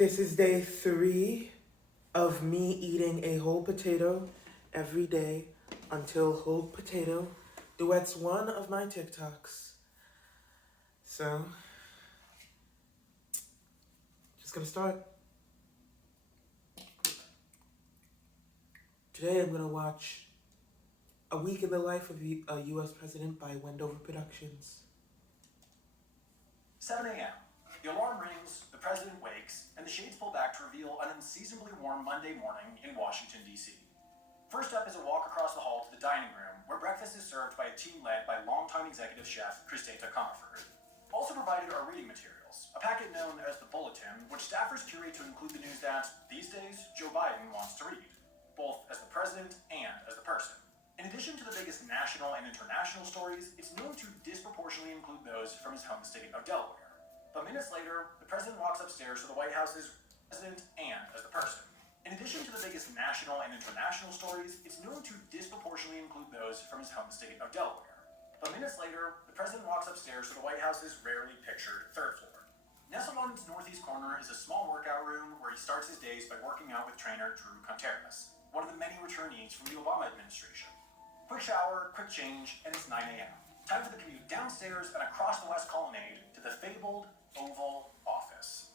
This is day 3 of me eating a whole potato every day until whole potato duets one of my TikToks. So, just gonna start. Today I'm gonna watch A Week in the Life of a U.S. President by Wendover Productions. 7 a.m. The alarm rings, the president wakes, and the shades pull back to reveal an unseasonably warm Monday morning in Washington, D.C. First up is a walk across the hall to the dining room, where breakfast is served by a team led by longtime executive chef Christeta Comerford. Also provided are reading materials, a packet known as the Bulletin, which staffers curate to include the news that, these days, Joe Biden wants to read, both as the president and as the person. In addition to the biggest national and international stories, it's known to disproportionately include those from his home state of Delaware. But minutes later, the president walks upstairs to the White House as president and as the person. In addition to the biggest national and international stories, it's known to disproportionately include those from his home state of Delaware. But minutes later, the president walks upstairs to the White House's rarely pictured third floor. Nestled on its northeast corner is a small workout room where he starts his days by working out with trainer Drew Contreras, one of the many returnees from the Obama administration. Quick shower, quick change, and it's 9 a.m. Time for the commute downstairs and across the West Colonnade to the fabled Oval Office.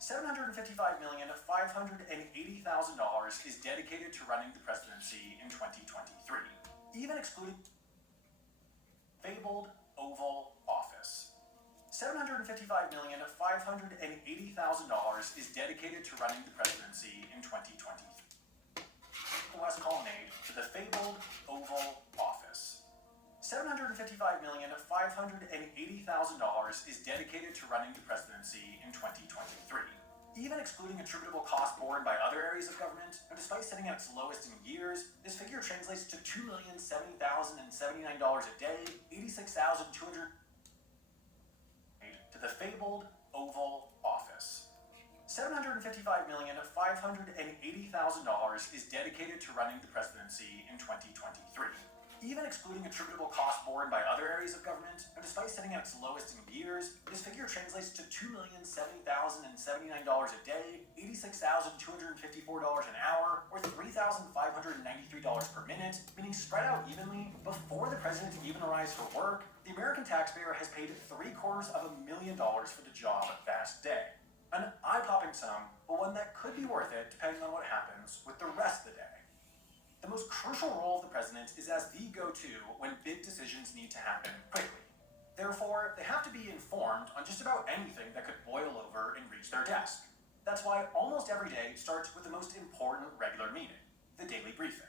$755,580,000 is dedicated to running the presidency in 2023, even excluding fabled Oval Office. $755,580,000 is dedicated to running the presidency in 2023. The West Colonnade to the fabled Oval Office. $755,580,000 is dedicated to running the presidency in 2023. Even excluding attributable costs borne by other areas of government, and despite sitting at its lowest in years, this figure translates to $2,070,079 a day, $86,200 to the fabled Oval Office. $755,580,000 is dedicated to running the presidency in 2023. Even excluding attributable costs borne by other areas of government, and despite sitting at its lowest in years, this figure translates to $2,070,079 a day, $86,254 an hour, or $3,593 per minute, meaning spread out evenly, before the president even arrives for work, the American taxpayer has paid $750,000 for the job that day. An eye-popping sum, but one that could be worth it depending on what happens with the rest of the day. The most crucial role of the president is as the go-to when big decisions need to happen quickly. Therefore, they have to be informed on just about anything that could boil over and reach their desk. That's why almost every day starts with the most important regular meeting, the daily briefing.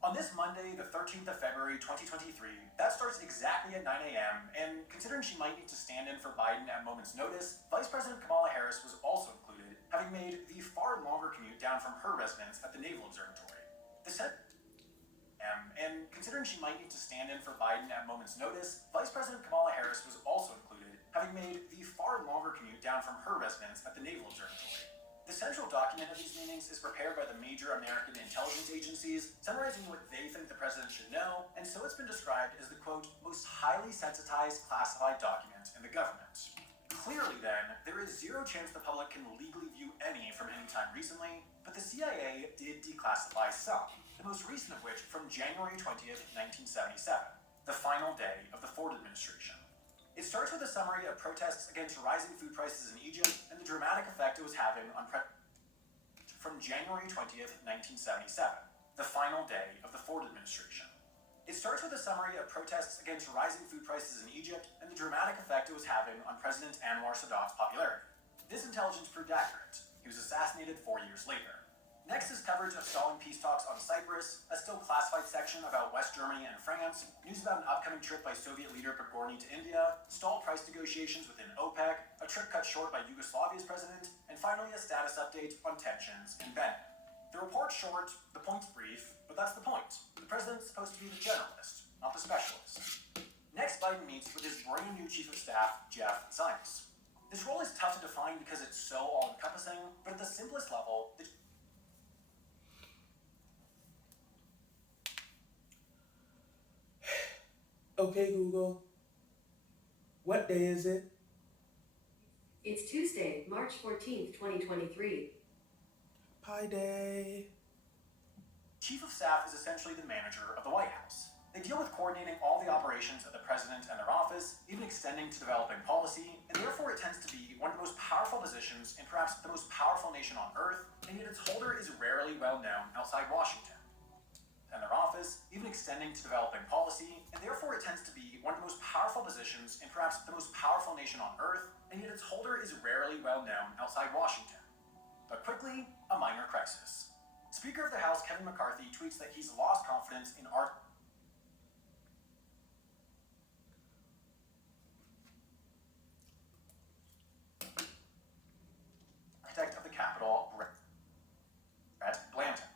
On this Monday, the 13th of February, 2023, that starts exactly at 9 a.m., and considering she might need to stand in for Biden at moment's notice, Vice President Kamala Harris was also included, having made the far longer commute down from her residence at the Naval Observatory. And considering she might need to stand in for Biden at moment's notice, Vice President Kamala Harris was also included, having made the far longer commute down from her residence at the Naval Observatory. The central document of these meetings is prepared by the major American intelligence agencies, summarizing what they think the president should know, and so it's been described as the, quote, most highly sensitized classified document in the government. Clearly, then, there is zero chance the public can legally view any from any time recently, but the CIA did declassify some, the most recent of which from January 20th, 1977, the final day of the Ford administration. It starts with a summary of protests against rising food prices in Egypt and the dramatic effect it was having on from January 20th, 1977, the final day of the Ford administration. It starts with a summary of protests against rising food prices in Egypt and the dramatic effect it was having on President Anwar Sadat's popularity. This intelligence proved accurate. He was assassinated 4 years later. Next is coverage of stalling peace talks on Cyprus, a still classified section about West Germany and France, news about an upcoming trip by Soviet leader Prigozhin to India, stalled price negotiations within OPEC, a trip cut short by Yugoslavia's president, and finally a status update on tensions in Benin. The report's short, the point's brief, but that's the point. The president's supposed to be the generalist, not the specialist. Next, Biden meets with his brand new chief of staff, Jeff Zients. This role is tough to define because it's so all-encompassing, but at the simplest level, the Okay, Google, what day is it? It's Tuesday, March 14th, 2023. Pi Day. Chief of Staff is essentially the manager of the White House. They deal with coordinating all the operations of the president and their office, even extending to developing policy, and therefore it tends to be one of the most powerful positions in perhaps the most powerful nation on earth, and yet its holder is rarely well known outside Washington. And their office, even extending to developing policy, and therefore it tends to be one of the most powerful positions in perhaps the most powerful nation on earth, and yet its holder is rarely well known outside Washington. But quickly, a minor crisis. Speaker of the House Kevin McCarthy tweets that he's lost confidence in architect of the Capitol, Brett Blanton.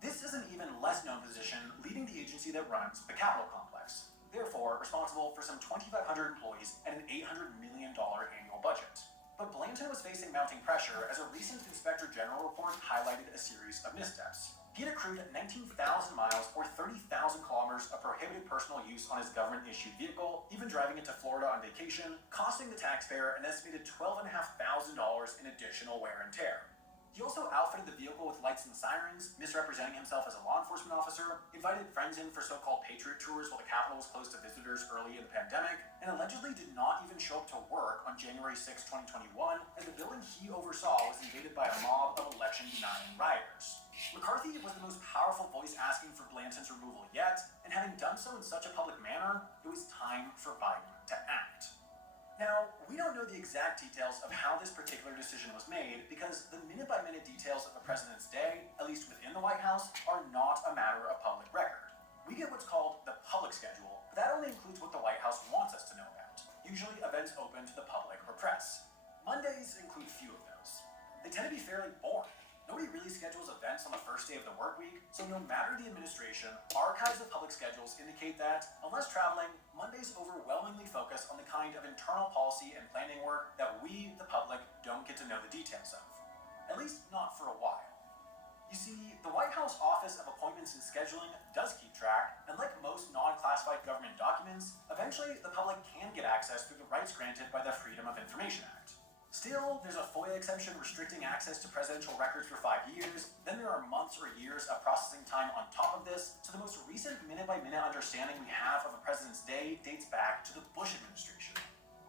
This is an even less known position leading the agency that runs the Capitol complex, therefore responsible for some 2,500 employees and an $800 million annual budget. But Blanton was facing mounting pressure as a recent Inspector General report highlighted a series of missteps. He had accrued 19,000 miles or 30,000 kilometers of prohibited personal use on his government-issued vehicle, even driving it to Florida on vacation, costing the taxpayer an estimated $12,500 in additional wear and tear. He also outfitted the vehicle with lights and sirens, misrepresenting himself as a law enforcement officer, invited friends in for so-called Patriot tours while the Capitol was closed to visitors early in the pandemic, and allegedly did not even show up to work on January 6, 2021, as the building he oversaw was invaded by a mob of election-denying rioters. McCarthy was the most powerful voice asking for Blanton's removal yet, and having done so in such a public manner, it was time for Biden to act. Now, we don't know the exact details of how this particular decision was made because the minute-by-minute details of a president's day, at least within the White House, are not a matter of public record. We get what's called the public schedule, but that only includes what the White House wants us to know about, usually events open to the public or press. Mondays include few of those. They tend to be fairly boring. Nobody really schedules events on the first day of the work week, so no matter the administration, archives of public schedules indicate that, unless traveling, Mondays overwhelmingly focus on the kind of internal policy and planning work that we, the public, don't get to know the details of. At least not for a while. You see, the White House Office of Appointments and Scheduling does keep track, and like most non-classified government documents, eventually the public can get access through the rights granted by the Freedom of Information Act. Still, there's a FOIA exemption restricting access to presidential records for 5 years, then there are months or years of processing time on top of this, so the most recent minute-by-minute understanding we have of a president's day dates back to the Bush administration.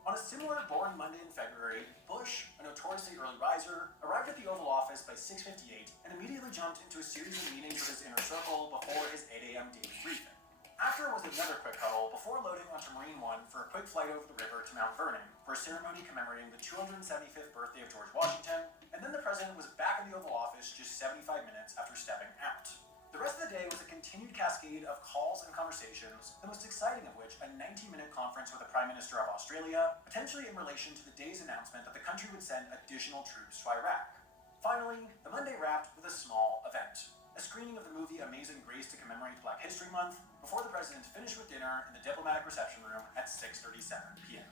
On a similar boring Monday in February, Bush, a notoriously early riser, arrived at the Oval Office by 6:58 and immediately jumped into a series of meetings with his inner circle before his 8 a.m. daily briefing. After was another quick huddle before loading onto Marine One for a quick flight over the river to Mount Vernon for a ceremony commemorating the 275th birthday of George Washington, and then the president was back in the Oval Office just 75 minutes after stepping out. The rest of the day was a continued cascade of calls and conversations, the most exciting of which a 90-minute conference with the Prime Minister of Australia, potentially in relation to the day's announcement that the country would send additional troops to Iraq. Finally, the Monday wrapped with a small event. A screening of the movie Amazing Grace to commemorate Black History Month, before the president finished with dinner in the diplomatic reception room at 6:37 p.m.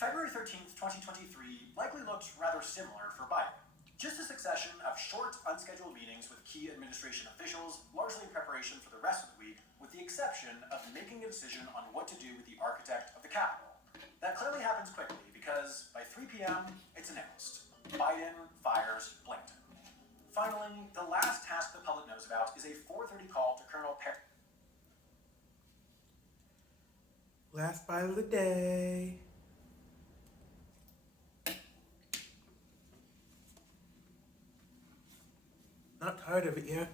February 13th, 2023 likely looked rather similar for Biden. Just a succession of short, unscheduled meetings with key administration officials, largely in preparation for the rest of the week, with the exception of making a decision on what to do with the architect of the Capitol. That clearly happens quickly because by 3 p.m., it's announced. Biden fires Blanton. Finally, the last task the public knows about is a 4:30 call to Colonel Perry. Last bite of the day. Not tired of it yet.